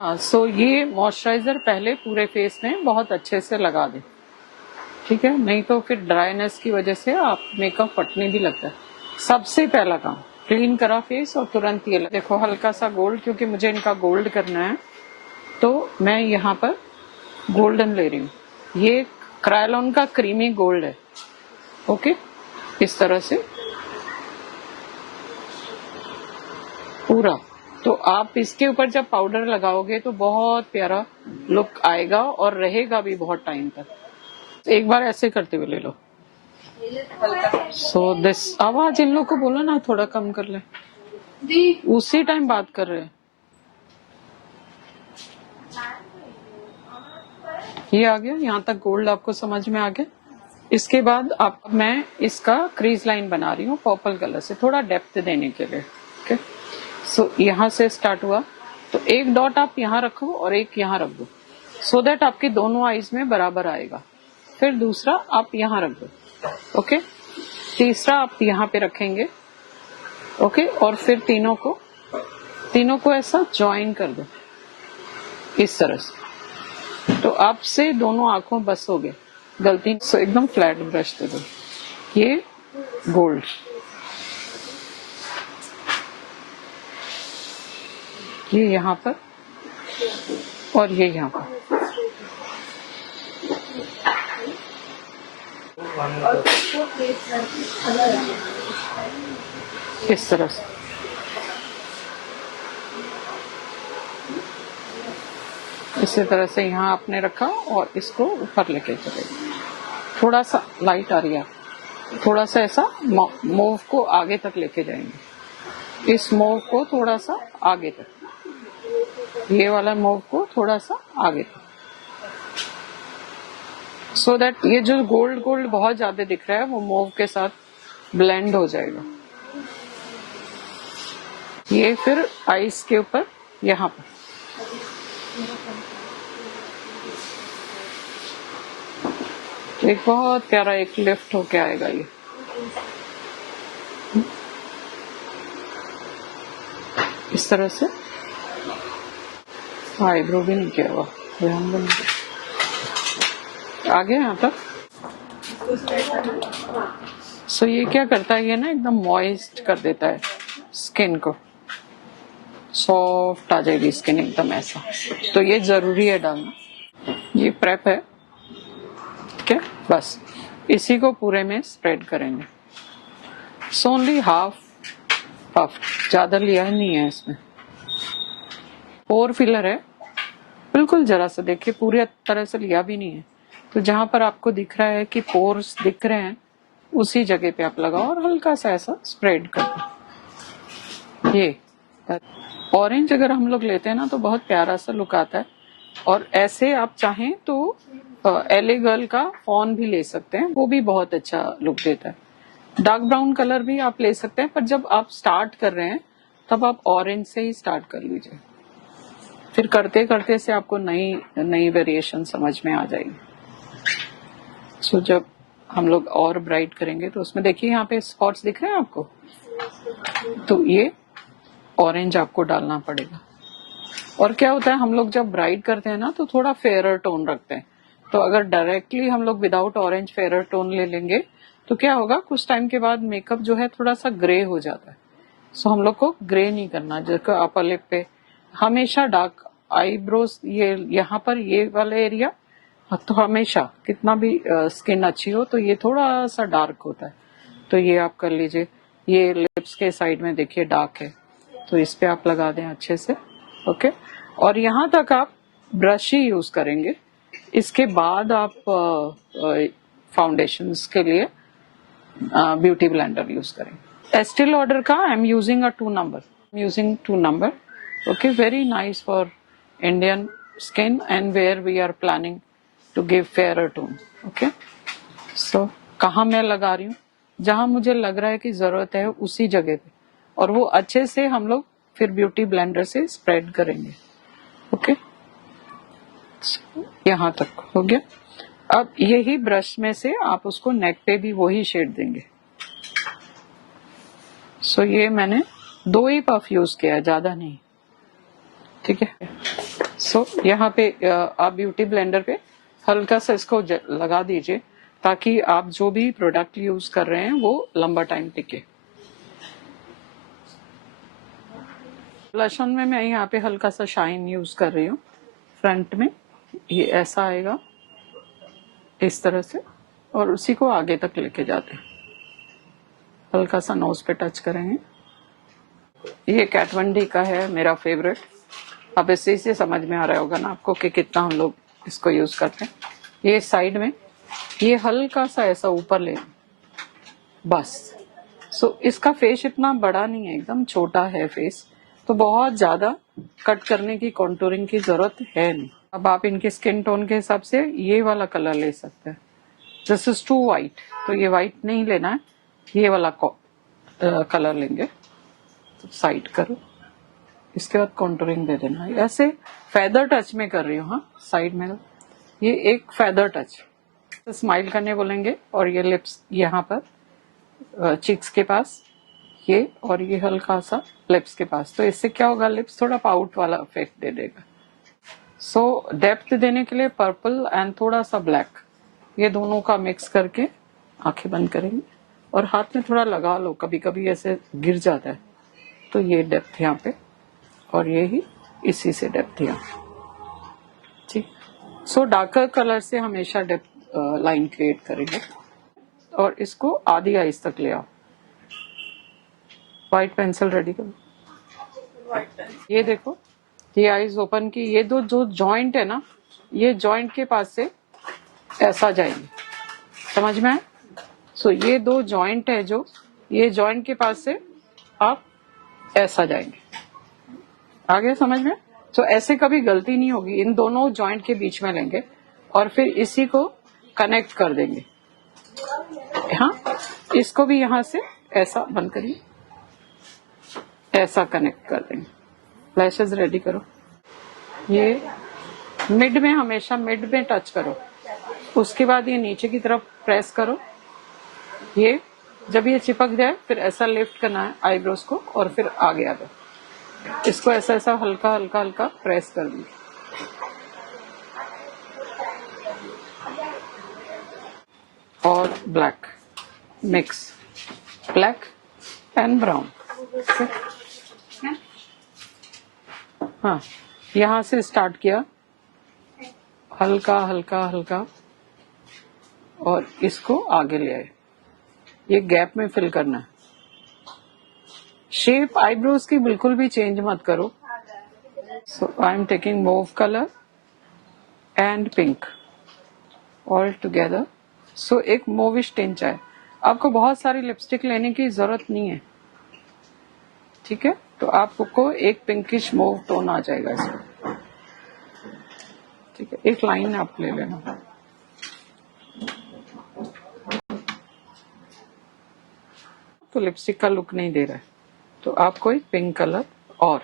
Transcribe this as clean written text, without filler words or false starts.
सो ये मॉइस्चराइजर पहले पूरे फेस में बहुत अच्छे से लगा दे, ठीक है, नहीं तो फिर ड्राइनेस की वजह से आप मेकअप फटने भी लगता है। सबसे पहला काम क्लीन करा फेस और तुरंत ये देखो हल्का सा गोल्ड, क्योंकि मुझे इनका गोल्ड करना है तो मैं यहाँ पर गोल्डन ले रही हूँ। ये क्रायोलॉन का क्रीमी गोल्ड है। ओके, इस तरह से पूरा। तो आप इसके ऊपर जब पाउडर लगाओगे तो बहुत प्यारा लुक आएगा और रहेगा भी बहुत टाइम तक। एक बार ऐसे करते हुए ले लो। सो दिस आवाज इन लोग को बोलो ना थोड़ा कम कर ले, उसी टाइम बात कर रहे हैं। ये आ गया, यहाँ तक गोल्ड आपको समझ में आ गया। इसके बाद आप मैं इसका क्रीज लाइन बना रही हूँ पर्पल कलर से, थोड़ा डेप्थ देने के लिए। ओके, सो यहाँ से स्टार्ट हुआ तो एक डॉट आप यहाँ रखो और एक यहाँ रख दो, सो दैट आपकी दोनों आईज में बराबर आएगा। फिर दूसरा आप यहाँ रख दो, ओके। तीसरा आप यहाँ पे रखेंगे, ओके। और फिर तीनों को ऐसा ज्वाइन कर दो इस तरह से। तो आपसे दोनों आंखों बस हो गए, गलती से एकदम फ्लैट ब्रश दे दो। ये गोल्ड, ये यहाँ पर और ये यहाँ पर, इस तरह से। इसी तरह से यहाँ आपने रखा और इसको ऊपर लेके चले। थोड़ा सा लाइट आ रही है, थोड़ा सा ऐसा मूव को आगे तक लेके जाएंगे। इस मूव को थोड़ा सा आगे तक, ये वाला मूव को थोड़ा सा आगे तक, सो दैट ये जो गोल्ड गोल्ड बहुत ज्यादा दिख रहा है वो मूव के साथ ब्लेंड हो जाएगा। ये फिर आईज के ऊपर यहाँ पर एक बहुत प्यारा एक लिफ्ट होके आएगा। ये इस तरह से आईब्रो भी नहीं किया हुआ, आगे यहाँ तक। सो ये क्या करता है, ये ना एकदम मॉइस्ट कर देता है स्किन को, सॉफ्ट आ जाएगी स्किन एकदम ऐसा। तो ये जरूरी है डालना। ये प्रेप है, ठीक है। बस इसी को पूरे में स्प्रेड करेंगे। सो ओनली हाफ पफ, ज्यादा लिया नहीं है इसमें। पोर फिलर है, बिल्कुल जरा सा देखिए, पूरी तरह से लिया भी नहीं है। तो जहां पर आपको दिख रहा है कि पोर्स दिख रहे हैं उसी जगह पे आप लगाओ और हल्का सा ऐसा स्प्रेड कर दो। ये ऑरेंज अगर हम लोग लेते हैं ना तो बहुत प्यारा सा लुक आता है। और ऐसे आप चाहें तो एले गर्ल का फॉन भी ले सकते हैं, वो भी बहुत अच्छा लुक देता है। डार्क ब्राउन कलर भी आप ले सकते हैं, पर जब आप स्टार्ट कर रहे हैं तब आप ऑरेंज से ही स्टार्ट कर लीजिए, फिर करते करते से आपको नई नई वेरिएशन समझ में आ जाएगी। सो जब हम लोग और ब्राइट करेंगे तो उसमें देखिए यहाँ पे स्पॉट्स दिख रहे हैं आपको, तो ये ऑरेंज आपको डालना पड़ेगा। और क्या होता है, हम लोग जब ब्राइट करते हैं ना तो थोड़ा फेयरर टोन रखते हैं, तो अगर डायरेक्टली हम लोग विदाउट ऑरेंज फेयरर टोन ले लेंगे तो क्या होगा, कुछ टाइम के बाद मेकअप जो है थोड़ा सा ग्रे हो जाता है। सो हम लोग को ग्रे नहीं करना। जैसे अपर लिप पे हमेशा डार्क, आईब्रोज ये यहाँ पर ये वाला एरिया तो हमेशा कितना भी स्किन अच्छी हो तो ये थोड़ा सा डार्क होता है, तो ये आप कर लीजिए। ये लिप्स के साइड में देखिए डार्क है, तो इस पे आप लगा दें अच्छे से, ओके। और यहाँ तक आप ब्रश ही यूज करेंगे। इसके बाद आप फाउंडेशंस के लिए ब्यूटी ब्लेंडर यूज करेंगे। एस्टी लॉडर का I am using a 2 number, okay. Very nice for Indian skin and where we are planning to give fairer tone, okay. So कहाँ मैं लगा रही हूँ, जहां मुझे लग रहा है कि जरूरत है उसी जगह पे, और वो अच्छे से हम लोग फिर ब्यूटी ब्लेंडर से स्प्रेड करेंगे, ओके। यहाँ तक हो गया। अब यही ब्रश में से आप उसको नेक पे भी वही शेड देंगे। सो ये मैंने 2 ही पफ यूज किया, ज्यादा नहीं, ठीक है। सो यहाँ पे आप ब्यूटी ब्लेंडर पे हल्का सा इसको लगा दीजिए ताकि आप जो भी प्रोडक्ट यूज कर रहे हैं वो लंबा टाइम टिके। ब्लश ऑन में मैं यहाँ पे हल्का सा शाइन यूज कर रही हूँ फ्रंट में, ये ऐसा आएगा इस तरह से, और उसी को आगे तक लेके जाते हैं। हल्का सा नोज पे टच करेंगे। ये कैट वन डी का है मेरा फेवरेट। अब इससे से समझ में आ रहा होगा ना आपको कि कितना हम लोग इसको यूज करते हैं। ये साइड में ये हल्का सा ऐसा ऊपर ले बस। सो इसका फेस इतना बड़ा नहीं है, एकदम छोटा है फेस, तो बहुत ज्यादा कट करने की कॉन्टूरिंग की जरूरत है नहीं। अब आप इनके स्किन टोन के हिसाब से ये वाला कलर ले सकते हैं। दिस इज टू वाइट, तो ये वाइट नहीं लेना है, ये वाला कलर लेंगे। तो साइड करो, इसके बाद कॉन्टूरिंग दे देना। ऐसे फेदर टच में कर रही हूँ। हाँ, साइड में ये एक फेदर टच, स्माइल करने बोलेंगे, और ये लिप्स यहाँ पर चिक्स के पास ये, और ये हल्का सा लिप्स के पास। तो इससे क्या होगा, लिप्स थोड़ा पाउट वाला इफेक्ट दे देगा। सो डेप्थ देने के लिए पर्पल एंड थोड़ा सा ब्लैक, ये दोनों का मिक्स करके आंखें बंद करेंगे और हाथ में थोड़ा लगा लो, कभी कभी ऐसे गिर जाता है। तो ये डेप्थ यहाँ पे, और ये ही इसी से डेप्थ यहाँ। ठीक। सो डार्कर कलर से हमेशा डेप्थ लाइन क्रिएट करेंगे, और इसको आधी आइज तक ले आओ। व्हाइट पेंसिल रेडी करो। ये देखो, ये आइज ओपन की, ये दो जो जॉइंट है ना, ये जॉइंट के पास से ऐसा जाएंगे, समझ में आए? सो ये दो जॉइंट है जो, ये जॉइंट के पास से आप ऐसा जाएंगे। आगे समझ में? तो ऐसे कभी गलती नहीं होगी। इन दोनों जॉइंट के बीच में लेंगे और फिर इसी को कनेक्ट कर देंगे। हाँ, इसको भी यहां से ऐसा बंद करिए, ऐसा कनेक्ट कर देंगे। फ्लैशेस रेडी करो। ये मिड में, हमेशा मिड में टच करो, उसके बाद ये नीचे की तरफ प्रेस करो। ये जब ये चिपक जाए फिर ऐसा लिफ्ट करना है आईब्रोज को, और फिर आगे आ दो। इसको ऐसा ऐसा हल्का हल्का हल्का प्रेस कर दीजिए। और black mix, black and brown. हाँ, यहां से स्टार्ट किया, हल्का हल्का हल्का, और इसको आगे ले आए। ये गैप में फिल करना है। शेप आईब्रोज की बिल्कुल भी चेंज मत करो। So I am taking mauve colour and pink all together. So एक मूविश टिंच है। आपको बहुत सारी लिपस्टिक लेने की जरूरत नहीं है, ठीक है? तो आपको एक पिंकिश मूव टोन आ जाएगा इसमें, ठीक है? एक लाइन आप ले लेना। तो लिपस्टिक का लुक नहीं दे रहा है, तो आप कोई पिंक कलर और